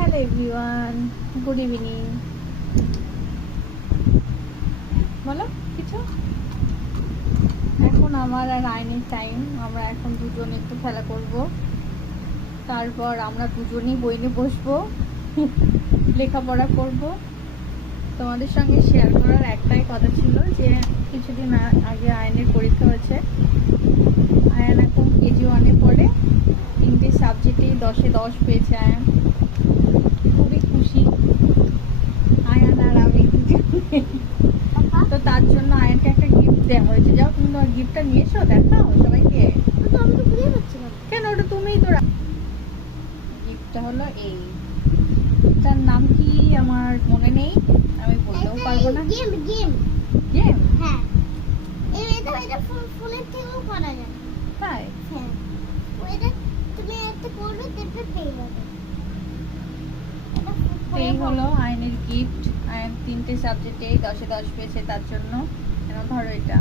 Hello everyone, good evening. বলো কিছু। এখন আমার আর আইনের টাইম, আমরা এখন দুজন একটু খেলা করব, তারপর আমরা দুজনেই বই নিয়ে বসবো, লেখাপড়া করব। তোমাদের সঙ্গে শেয়ার করার একটাই কথা ছিল যে কিছুদিন আগে আইনের পরীক্ষা হয়েছে। আয়ান এখন কেজি 1-এ পড়ে, 3টে সাবজেক্টেই 10-এ 10 পেয়েছে আয়ান। খুবই খুশি আয়ান আর আমি দুজনে। তো তার জন্য আয়ানকে একটা গিফট দেওয়া হয়েছে। যাও তুমি তোমার গিফটটা নিয়ে এসো, দেখাও সবাইকে। আমি তো খুঁজে পাচ্ছি না। কেন, ওটা তুমিই তো। গিফটটা হলো এই, তার নাম কি আমার মনে নেই, আমি বলতেও পারবো না। Game game game? হ্যাঁ, এটা ফোনের থেকেও করা যায়। তাই? হ্যাঁ, ওইটা তুমি একটা করবে দেখবে পেয়ে যাবে। এই হলো আয়নের গিফট। আয়ন 3টে সাবজেক্টে 10-এ 10 পেয়েছে, তার জন্য। কেন ধরো এটা।